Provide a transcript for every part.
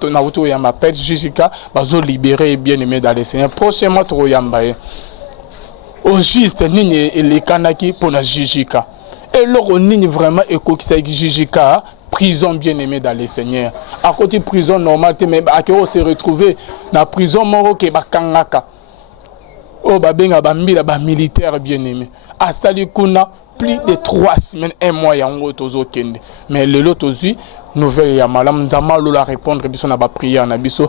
l'autre na auto yamba pète Jijika bazo libérer bien-aimé dans le Seigneur. Prochainement to yamba au juste nini les kanaki pour na Jijika. Et l'or nini vraiment ekokisa Jijika prison bien-aimé dans le Seigneur. À côté prison normale mais à que se retrouver na prison moro ke bakangaka. Oh babenga bambila ba militaire bien-aimé. À Salikuna plus de 3 semaines, 1 mois yango tozo kende. Mais le lot aussi nouvelle ya malam nzama lola répondre biso na ba prière na biso.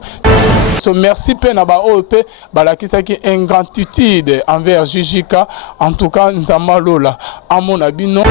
So merci pe na ba OP balakisa ki ingratitude envers Jijika. En tout cas nzama lola à mon abino.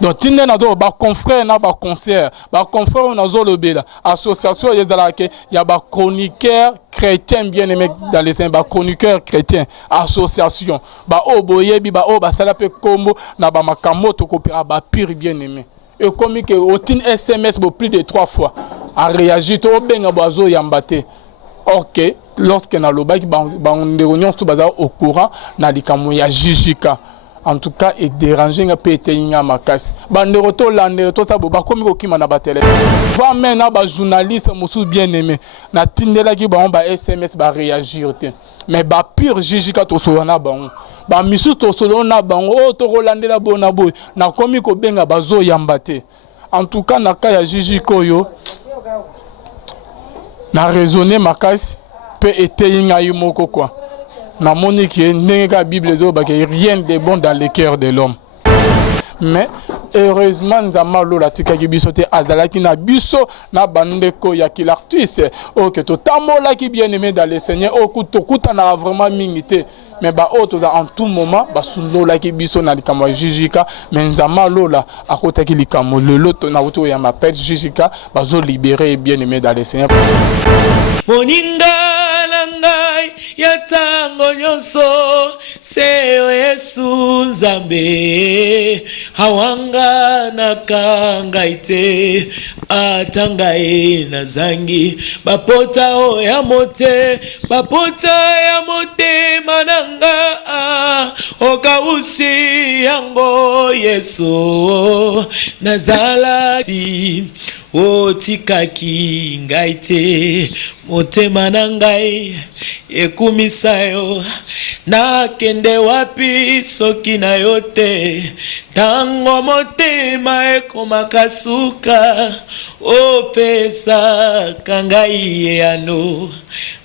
Donc tinde na do ba confrère na ba concert ba confrère na zo lobela association yezalake ya ba chroniqueur chrétien bien-aimé dans les ba chroniqueur chrétien association ba oboyebi ba o ba sala pe kombo na ba makambo to kopera ba pire bien-aimé et comme que autin SMS plus de 3 fois a réagi to benga boazo yambate. OK lorsque na lobaki ba réunion tout baza au courant na likamo ya Jijika. En tout cas, et déranger un peu ma casse. Banderoto, landeroto, ça boba comme au kima na batele. Va maintenant, ba journaliste, moussou bien aimé. Na tindela ki ba on ba SMS ba réagir te. Mais ba pire Jijika to solana ba on. Ba misu to solana ba on. Oh to rolandela bona boy. Na komi ko benga bazo yambate. En tout cas, na kaya Jijika yo. Na raisonner ma casse peut être yinga yimoko quoi. Na monique n'est Bible rien de bon dans le cœur de l'homme. Mais heureusement nzama lola tikaki biso te azalaki na biso na bandeko ya kilartiste OK to tamola ki bien-aimé dans le Seigneur okuta na vraiment mingité mais ba autres en tout moment ba sunola ki biso na likamo Jijika mais nzama lola akota ki likamo le loto na auto ya mapet Jijika bazo libérer bien-aimé dans le Seigneur. Moninga langai yatango nyonso seo Yesu nzambe hawanga nakangaite atangai na zangi bapota o ya mote mananga okausi yango Yesu nazalati otikaki ngaite motema nangai ekumisayo na kende wapi soki na yote tango motema ekomakasuka opesa kangai yano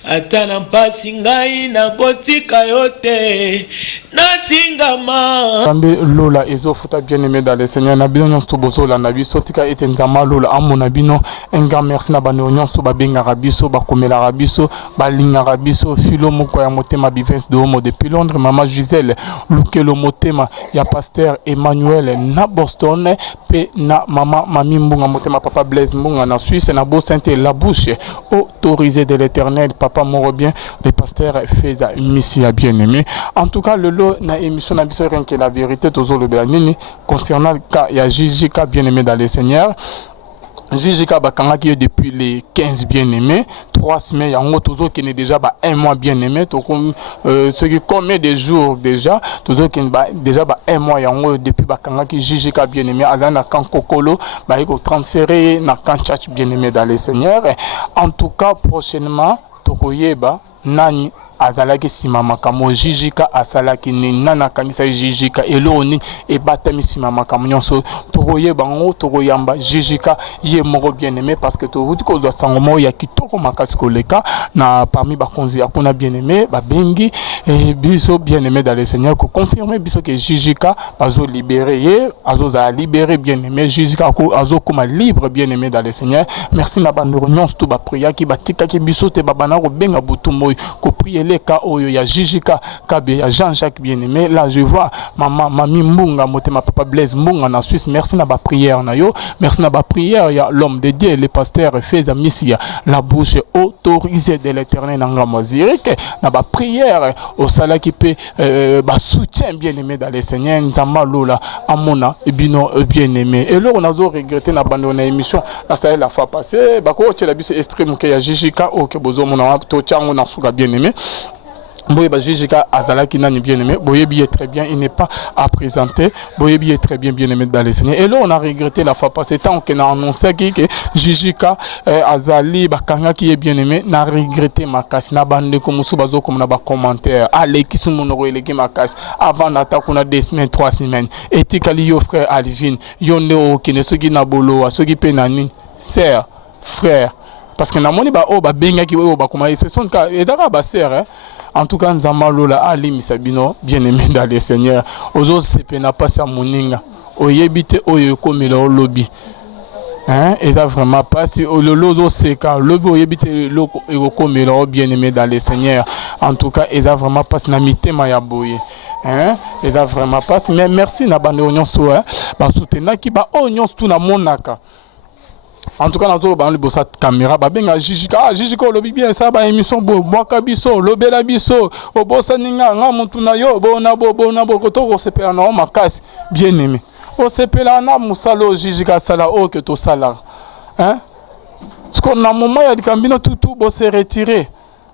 atana mpasi ngai na kotika yote natingama Tambe lola ezofuta bien-aimé dans le Seigneur na bino nyonso bozola na biso tika ete nzama lola amona bino un grand merci na bano nyonso babenga rabiso bakomela rabiso balinga rabiso filo moko ya motema bivens de homo depuis Londres maman Gisèle lukelo motema ya pasteur Emmanuel na Boston pe na maman mami mbunga motema papa Blaise mbunga na Suisse na Beau Sainte la bouche autorisé de l'Éternel papa moro bien le pasteur Feza Missia bien-aimé. En tout cas le lot na émission na biso rien que la vérité toujours le nini concernant le cas ya Jijika bien-aimé dans le Seigneur. Jijika bakangaki depuis les 15 bien-aimés 3 semaines yango tozo qui est déjà 1 mois bien-aimé to comme ce qui combien de jours déjà tozo qui déjà 1 mois yango depuis bakangaki Jijika bien-aimé azana kan kokolo ba iko transférer na kan church bien-aimé dans le Seigneur. En tout cas prochainement tokoyeba nani azalaki sima makamo Jijika asalaki ni nana kanisa Jijika eloni e batami sima makamo nyonso tokoyeba ngo tokoyamba Jijika ye moko bien-aimé parce que to wuti ko zo sangomo ya kitoko makasi koleka na parmi bakonzi akuna bien-aimé babengi et biso bien-aimé dans le Seigneur ko confirmer biso que Jijika bazo libérer ye azo za libérer bien-aimé Jijika ko azo koma libre bien-aimé dans le Seigneur. Merci na bandoro nyonso to ba priya ki batika ki biso te babana ko benga butumo ko prier les cas oyo ya Jijika kabe ya Jean-Jacques bien-aimé. Là je vois maman mami mbunga motema papa Blaise mbunga na Suisse. Merci na ba prière na yo, merci na ba prière ya l'homme de Dieu le pasteur Feza Missia la bouche autorisée de l'Éternel nanga mozirik na ba prière au sala qui peut ba soutien bien-aimé dans le Seigneur nzamba lola amona bino bien-aimé. Et là on a regretté na bande na émission na ça la fois passée ba ko tshela biso extrême que ya Jijika o ke bozo mona to tchango na suka bien-aimé. Boye Jijika Azalaki Nani bien aimé, Boyebi est très bien, il n'est pas à présenter, Boyebi est très bien aimé dans les Seigneurs. Et là on a regretté la fois passée, tant qu'on a annoncé que Jijika Azali Bakanga qui est bien aimé, n'a regretté ma casse, n'a bandé comme Soubazo comme n'a pas commentaire, allez qui sont mon relégé ma casse, avant d'attaquer on a 2 semaines, 3 semaines, et Tikali yo frère Alvin, Yonde Okine, ceux qui Nabolo, ceux qui Penani, sœur, frère. Parce que na moni ba o ba benga ki o ba comment ce sont cas et dara ba sœur hein. En tout cas nzamalo la ali misabino bien aimé dans les seigneurs ozo sepe na pas sa moninga oyebite oyo komela o lobby hein et là vraiment pas si le lozo seka lobby oyebite loko e komela o bien aimé dans les seigneurs en tout cas et là vraiment pas na mitema ya boye hein et là vraiment pas mais merci na bande onion so hein ba soutenir ki ba onion tout na monaka. En tout cas, nous avons une caméra. Jijika, Jijika, le bien, ça va émission. Moi, Kabiso, le bel abisso, au Bossaninga, Ramontunayo, Bonabo, Bonabo, Koto, Sepelana, Makas, bien aimé. Au Sepelana, Moussalo, Jijika, Sala, O, que tout Sala. Hein? Ce qu'on a un moment, il y a des cambines, tout, bon, c'est retiré.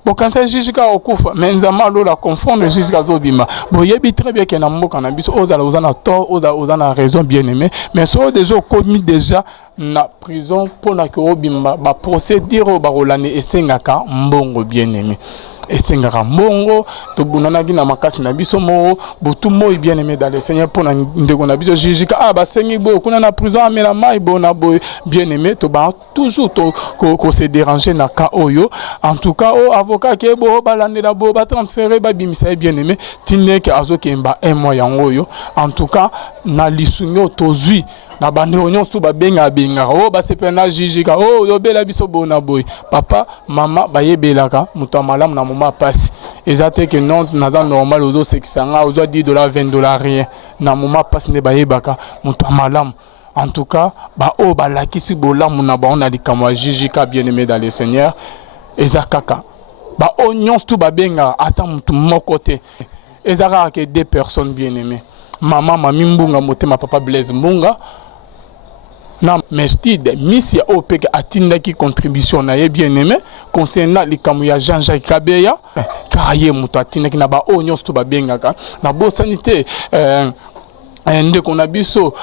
Bon, quand c'est Jijika au Koufa, mais Nzamalo la confondre Jijika Zobima. Bon, il y a très bien qu'il y a un mot cannabis, aux a tort, aux a raison bien aimé, mais soit déjà commis déjà na prison pour na Obima, ba procédure au barolane et Sengaka, mbongo bien aimé. Et Sengaka mbongo, to bunanagi na makasi na biso mo, botu mo bien aimé dans les seigneurs pour na ndeko na biso Jijika, ah ba sengi bo, kuna na prison amela mai bona boy bien aimé, to ba toujours to ko se déranger na ka oyo. En tout cas, au avocat qui est beau, balande la beau, ba transférer ba bimisa bien aimé, tine ke azo ke mba un mois yango yo. En tout cas, na lisunyo tozui na bande onyon su ba benga benga o ba sepe na Jijika o yo bela biso bona boy papa mama ba yebelaka muto malamu na moma passe ezate que non naza normal ozo sekisanga ozo $10 $20 rien na moma passe ne ba yebaka muto malamu. En tout cas ba o ba lakisi bolamu na ba on a likamwa Jijika bien aimé dans les seigneurs ezakaka ba onyon su ba benga ata muto moko te ezaka que 2 personnes bien aimées. Maman Mami Mbunga motema papa Blaise Mbunga na Mestide Missia OPK atinda qui contribution na ye bien aimé concernant les kamuya Jean-Jacques Kabeya karaye muto atinda ki na ba onyo sto ba bengaka na bo sanité ndeko na biso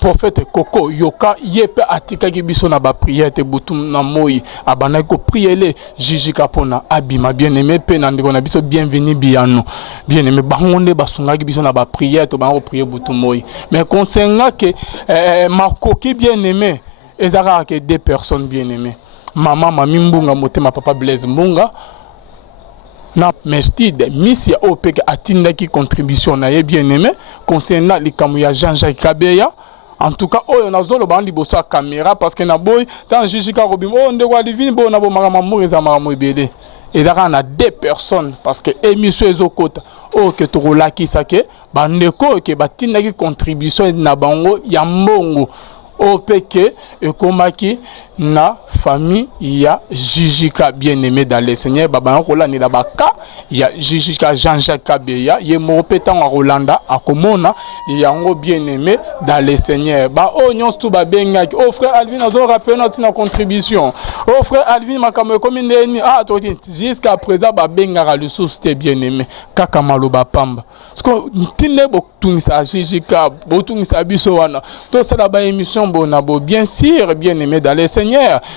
prophète Koko Yoka yepe atika ki biso na ba prière te butu na moi abana ko prier Jijika pona abima bien aimé pe na ndeko na biso bienvenue biano bien aimé bangonde basunga ki biso na ba prière to ba ko prier butu moi mais concernant que makoki bien aimé ezaka que 2 personnes bien aimées maman Mami Mbunga motema papa Blaise Mbunga na Mestide Missia OPK atinda qui contribution na ye bien aimé concernant les kamuya Jean-Jacques Kabeya. En tout cas oyo nazolo ba liboso ya caméra parce que na boy tant Jijika robim o ndeko alivini bo na bo makama mureza makamo ebele et là on a 2 personnes parce que émission ezokota o ke to kolakisa ke ba ndeko ke batinda qui contribution na bango ya mbongo OPK ekomaki na famille ya Jijika bien aimé dans les seigneurs baba kola ni la baka ya Jijika Jean-Jacques Kabeya ye mo petan wa Rolanda akomona yango bien aimé dans les seigneurs ba onyon stu ba benga o frère Alvin azo rappel notre contribution o frère Alvin makamo comme ndeni ah to jusqu'à présent ba benga le souste bien aimé kaka maloba pamba parce que tine bo tungisa Jijika bo tungisa biso wana to sala ba émission bona bo bien sûr bien aimé dans les seigneurs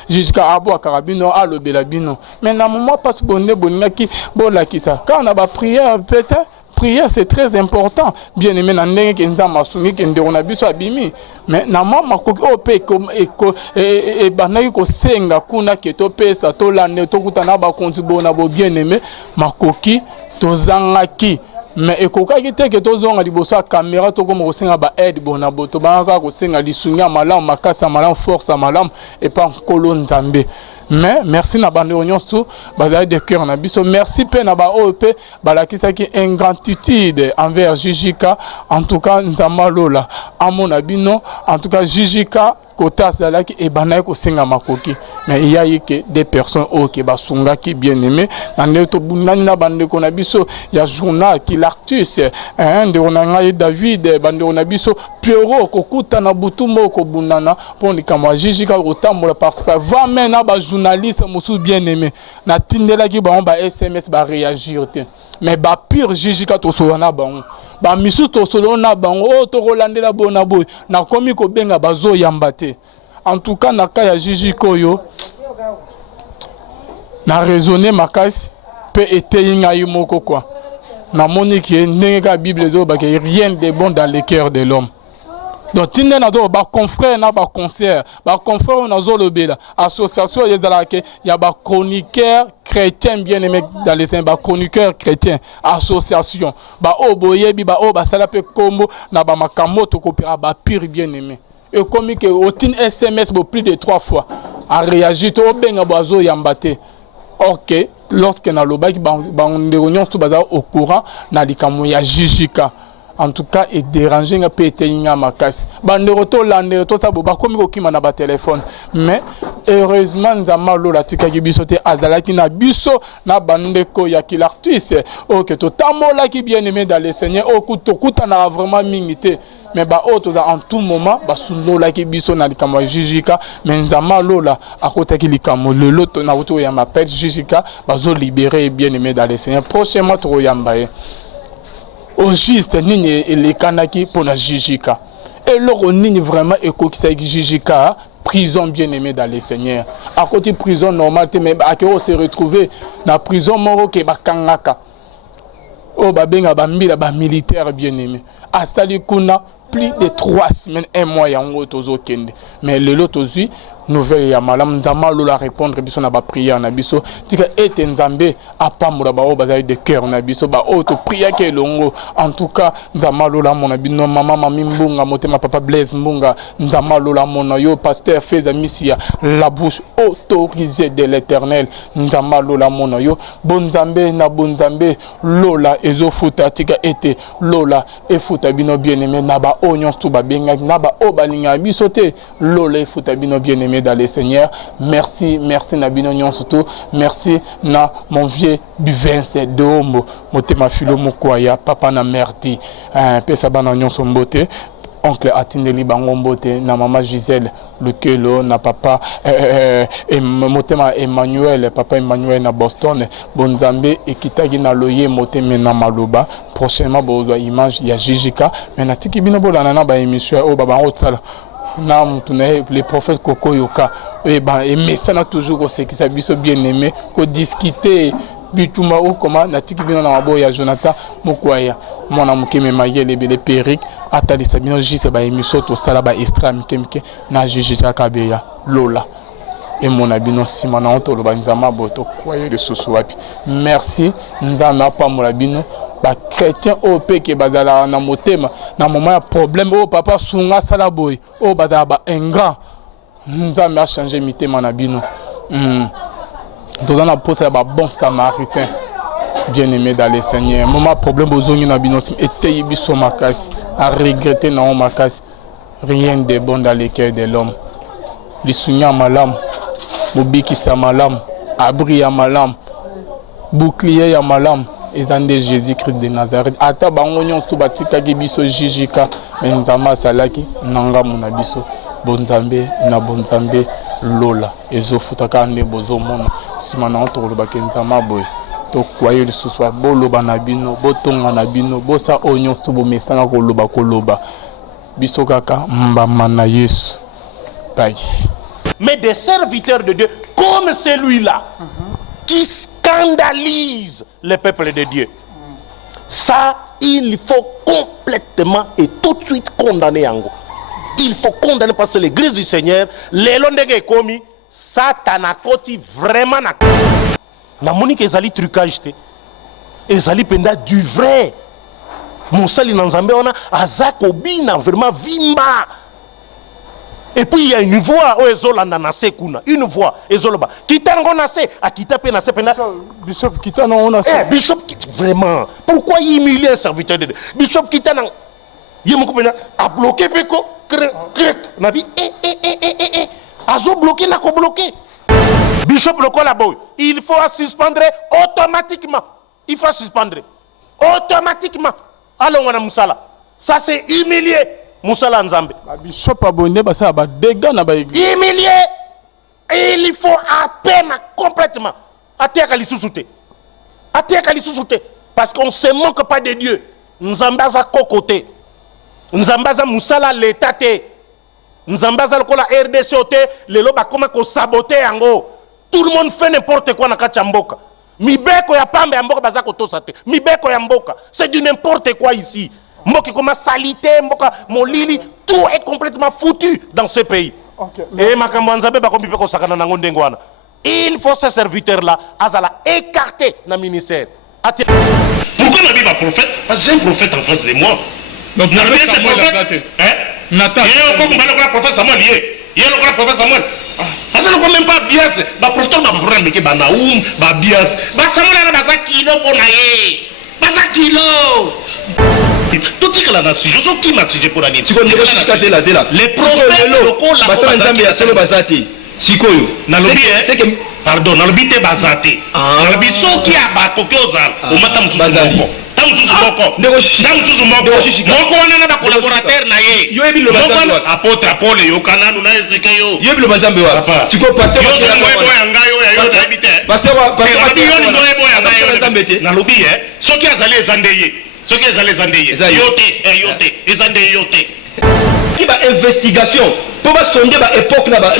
jusqu'à abo karabino a le belabino mais na moment passe bonne bonaki bolakisa quand on a ba prière peut-être prière c'est très important bien aimé na ndenge kenza masumi kende on a biso abimi mais na mama ko pe e banaki ko senga kuna keto pesa to lande to kutana ba konzibona bo bien aimé makoki to zangaki mais ekokaki te ke tozonga liboso ya caméra to comme kosenga ba aide bona boto banga kosenga lisunya malamu makasa malamu force malamu et pas nkolo nzambe mais merci na bande union tout bazali de cœur na biso merci pe na ba OP balakisaki ingratitude envers Jijika en tout cas nzamalola amona bino en tout cas Jijika côté azalaki et banaye ko senga makoki mais il y a eu que des personnes qui basunga qui bien aimé nande to bunani na bande ko na biso ya journal qui l'artiste de onanga David bande on biso Pierrot kokuta na butu moko bunana pour ni kama jijika kotambola parce que va maintenant ba journaliste musu bien aimé na tindela ki ba SMS ba réagir te mais ba pire jijika to solana bango ba misu to solona bango to rolandela bona boy na komi ko benga bazo yambate en tout cas na ka ya jijika yo na raisonner makasi peut être inga moko quoi na monique ndenge ka Bible zo ba que rien de bon dans le cœur de l'homme. Donc tinde na do ba confrère na ba concert ba confrère na zo lobela association ezalaka ya ba chroniqueur chrétien bien aimé dans les ba chroniqueur chrétien association ba oboyebi ba o ba sala pe kombo na ba makamoto kopera ba pire bien aimé et comme que otine SMS plus de 3 fois a réagi to benga bozo yambate. Ok, lorsque na lobaki ba réunion tout baza au courant na likamo ya jijika. En tout cas, et déranger nga pété nga makasi. Bandero to landero to sabo ba komi ko kima na ba téléphone. Mais heureusement nzama lola tikaki biso te azalaki na biso na bandeko ya kilartiste. OK, to tamola ki bien aimé dans le Seigneur. To kuta na vraiment mingité. Mais ba o toza en tout moment ba sulola ki biso na likamo jijika. Mais nzama lola akota ki likamo le loto na wuto ya mapel jijika bazo libérer bien aimé dans le Seigneur. Prochainement to yambaye. Au juste nini les kanaki pour la jijika et leur nini vraiment ekokisa jijika prison bien aimé dans le Seigneur à côté prison normale mais à que on se retrouver na prison moro ke bakangaka o babenga bambila ba militaire bien aimé à sali kuna plus de 3 semaines 1 mois yango tozo kende mais le lot aussi nouvelle ya malam nzama lola répondre biso na ba prière na biso tika ete nzambe apamura ba o bazali de cœur na biso ba o to prière ke longo en tout cas nzama lola mona bino mama mami mbunga motema papa Blaise mbunga nzama lola mona yo pasteur Feza Misia la bouche autorisée de l'Éternel nzama lola mona yo bonzambe na bonzambe lola ezofuta tika ete lola efuta bino bien aimé na ba onions tout ba benga na ba o balinga biso te lola efuta bino bien aimé dans les Seigneurs. Merci, merci Nabino Nyon surtout. Merci na mon vieux Buvence Dombo. Motema filo mokwaya papa na merdi. Pesa bana Nyon sombote. Oncle Atineli Bangombote, na maman Gisèle Lukelo, na papa Motema Emmanuel, papa Emmanuel na Boston, Bonzambe et Kitagi na loye Motema na Maluba. Prochainement bozo image ya Jijika. Mais na tiki bino bola na ba émission o baba otala. Les prophètes Koko Yoka et mais ça n'a toujours que c'est qui s'habille bien aimé que discuter bituma ou comment na tiki bino na mabo ya Jonathan Mokwaya mon amuke me maye les périques atali sabino jise ba émission to sala ba extra mike na jijika kabeya lola et mon abino simana onto lo banzama boto kwaye de sosoapi merci nzama pa mo labino ba chrétien au peke bazala na motema na moment ya problème o papa sunga sala boy o bada ba ingrat nzambe a changé mitema na bino dans la poste ba bon samaritain bien aimé dans le Seigneur moment problème bozongi na bino était biso makasi a regretter na on makasi rien de bon dans le cœur de l'homme lisunya malam bobiki sa malam abri ya malam bouclier ya malam ezande Jésus-Christ de Nazareth ata bango nyonso batika biso jijika nzama salaki nanga mona biso bonzambe na bonzambe lola ezofutaka nde bozomona simana to lobaka nzama boy to kwaye lisusu boloba na bino botonga na bino bosa onyon to bomesana koloba biso kaka mbama na Yesu bye. Mais des serviteurs de Dieu comme celui-là qui scandalise le peuple de Dieu. Ça, il faut complètement et tout de suite condamner Yango. Il faut condamner parce que l'église du Seigneur, les londés commis, Satan a côté vraiment na monique ezali trucage te. Ezali penda du vrai. Monsali nanzambe ona azako bina vraiment vimba. Et puis il y a une voix où ezolanda na sekuna, une voix ezoloba. Kitango na se, akita pe na se pena. Bishop Kitana on a Bishop vraiment. Pourquoi il humilie un serviteur de Dieu? Bishop Kitana Ye moko pena a bloqué peko krek na bi azo bloqué na ko bloqué. Bishop lokola boy, il faut suspendre automatiquement. Il faut suspendre automatiquement. Allons on a Moussala. Ça c'est humilié Moussala Nzambe. Bishop abonné ba ça ba dégâts na ba église. Humilié. Et il faut à peine complètement. Ateka li sous-souté. Ateka li sous-souté parce qu'on se moque pas de Dieu. Nzambaza kokote. Nzambaza Moussala l'état te. Nzambaza lokola RDC te, lelo ba koma ko saboter yango. Tout le monde fait n'importe quoi na kati ya mboka. Mibeko ya pambe ya mboka baza kotosa te. Mibeko ya mboka, c'est du n'importe quoi ici. Mboka koma salité, mboka molili, tout est complètement foutu dans ce pays. Okay. Et makambo nzabe ba kombi peko sakana nango ndengwana. Il faut ces serviteurs là azala écarter na ministère. Pourquoi Nabi va prophète? Parce que j'ai un prophète en face de moi. Donc Nabi c'est prophète. Hein? Nathan. Il y a encore un prophète Samuel lié. Il y a encore un prophète Samuel. Parce que nous ne même pas bias. Bah pourtant bah programme que bah Naoum bah bias. Bah Samuel a bah kilo pour naïe. Bah kilo. Tout ce que la nation, je sais qui m'a sujet pour la nation. Les prophètes locaux la basala nzambe ya solo bazate. Sikoyo. Na lobi c'est que pardon na lobi te bazate. Na lobi so ki abako ki ozala. O mata mtuzu moko. Moko wana na ba collaborateur na ye. Yo ebi lo bazambe wa. Apôtre Paul yo kananu na explique yo. Yo ebi lo bazambe wa. Siko pasteur yo so ngoye boya ngayo ya yo na ebite. Pasteur yo ni ngoye boya ngayo. Na lobi so ki azali ezandeye. So ki azali ezandeye. Yote ezandeye yote. Qui va investigation pour va sonder ba époque na ba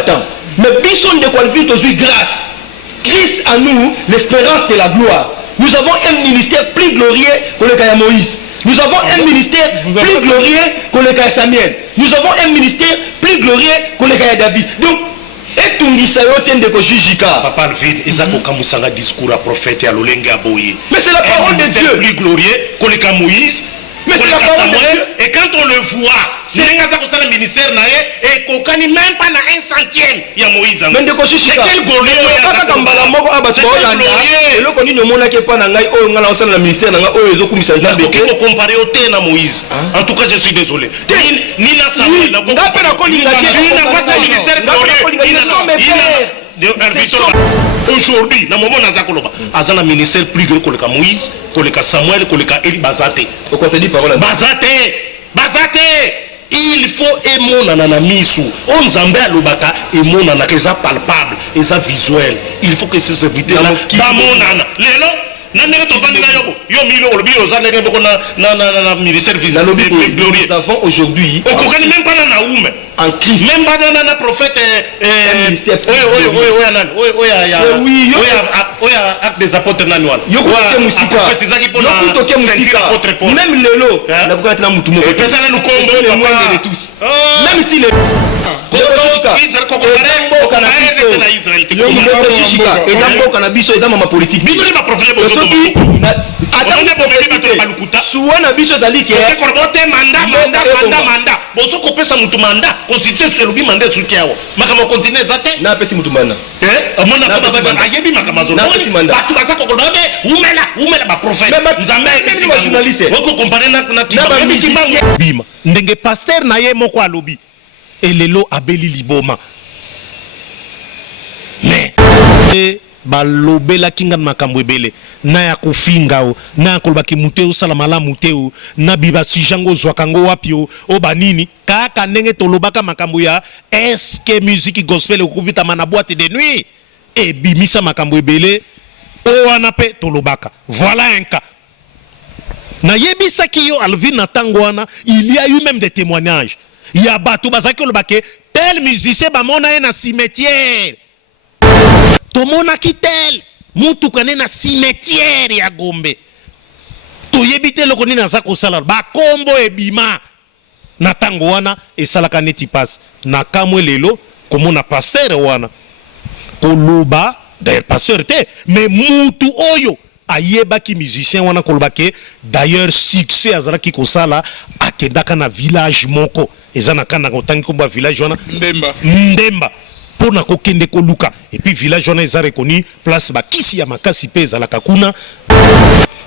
temps. Mais bison de qualifier aujourd'hui grâce. Christ à nous l'espérance de la gloire. Nous avons un ministère plus glorieux que le cas de Moïse. Nous avons un ministère plus glorieux que le cas de Samuel. Nous avons un ministère plus glorieux que le cas de David. Donc, et tout ça de Jijika. Papa Alvin, Isako Kamusanga discours à prophète à l'Olenge Aboye. Mais c'est la parole de Dieu. Plus glorieux que le cas de Moïse. Mais c'est la parole de Dieu. Et quand on le voit, c'est un ministère et qu'on ne même pas na un centième, il y a Moïse. Mais de c'est quel glorieux c'est le connu mona ke pa na ngai o ngala osala na ministère na ngai o ezo kumisa nzambe ke ko comparer au thé na Moïse. En tout cas, je suis désolé. Ni na Samuel na ko. Ngape na ko linga ke. Tu n'as pas ce ministère glorieux. Aujourd'hui, dans le moment où Azana ministère plus grand que le cas Moïse, que le cas Samuel, que le cas Eli Bazate. Au contenu parole. Bazate. Il faut aimer na misu. On zambé lobaka aimer na keza palpable et ça visuel. Il faut que ces serviteurs là bamonana. Lelo nandeka tovandi na yobo. Yo milo lobi ozandeka boko na ministère glorieux. Nous avons aujourd'hui on connaît même pas na Naoum. En Christ. Même pas dans prophète acte des apôtres nanual. Même lelo na kokata na mutu moko. Pesa na lukombo de tous. Même ti le suwana biso ezali ke manda boso kopesa mutu manda constitution sur le mandat soutiao makama continuer zate na pesi mutu manda amona ko bazaka ayebi makama zo batu bazaka ko lobe umela ba prophète nzambe ba journaliste woko comparer na bima ndenge pasteur na ye moko alobi elelo abeli liboma mais balobela kinga makambo ebele na ya kofinga o na kolobaki muteo sala malamu teo na biba sijango zwakango wapi o banini kaka ndenge tolobaka makambo ya eske musique gospel okubita mana boîte de nuit et bimisa makambo ebele o wana pe tolobaka voilà un cas na yebisaki yo Alvin na tango wana il y a eu même des témoignages il y a bato bazaki olobake tel musicien bamona ye na cimetière tomona kitel mutu kane na cimetière ya Gombe toyebite loko nini aza kosala bakombo ebima na tango wana esalaka neti passe na kamwe lelo komona pasteur wana koloba d'ailleurs pasteur te mais mutu oyo ayebaki musicien wana kolobake d'ailleurs succès azalaki kosala akendaka na village moko eza na kana kotangi komba village wana Ndemba pour na kokende koluka et puis village wana eza reconnu place bakisi ya makasi pe ezalaka kuna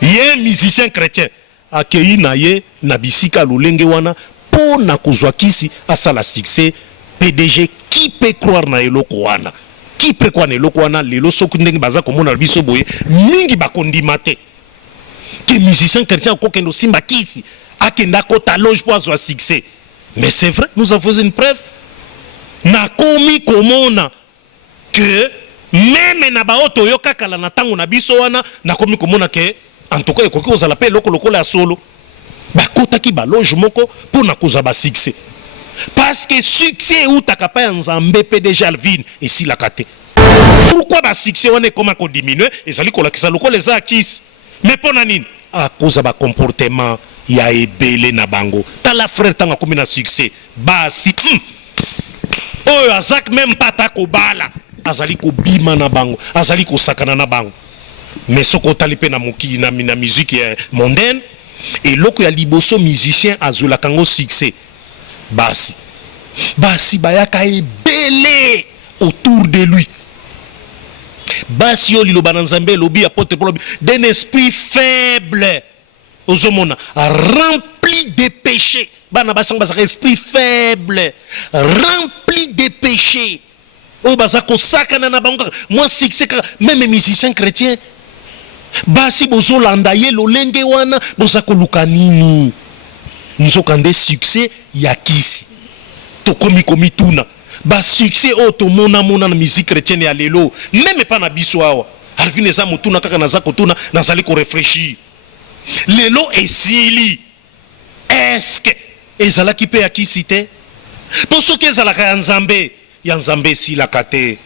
ye musicien chrétien akei na ye na bisika lolenge wana po na kozwa kisi asala succès. PDG qui peut croire na eloko wana? Qui peut croire na eloko wana? Lelo soki ndenge baza komona biso boye mingi bakondima te que musicien chrétien kokendo simba kisi akenda kota loge po azwa succès. Mais c'est vrai, nous avons une preuve. Na komi komona que même na baoto yo kakala na tango na biso wana na komi komona que en tout cas ekoki ozala pe loko lokola ya solo bakotaki baloge moko pour na kozwa ba succès. Parce que succès ou takapa ya nzambe pe déjà Alvin et si la kate. Pourquoi ba succès wana ekoma ko diminuer ezali kolakisa lokola eza akisi. Mais pona nini? A cause ba comportement ya ebele na bango. Tala frère tanga komi na succès. Basi oyo azak même pata ko bala. Azali ko bima na bango, azali ko sakana na bango. Mais soko talipe na moki na musique mondaine et loko ya liboso musicien azula kango succès. Basi bayaka ebele autour de lui. Basi yo liloba na Nzambe lobi apôtre Paul d'un esprit faible ozomona rempli de péchés. Bana basang basaka esprit faible rempli de péchés. O bazako sakana na bango. Moi succès même musicien chrétien basi bozolanda ye lolenge wana bozako luka nini nzokande succès ya kisi to komi tuna ba succès o to mona na musique chrétienne ya lelo même pas na biso awa alvin eza mutuna kaka nazako tuna nazali ko réfléchir lelo esili est-ce que ezalaki pe ya kisi te pour ce que ezalaka ya nzambe si la kate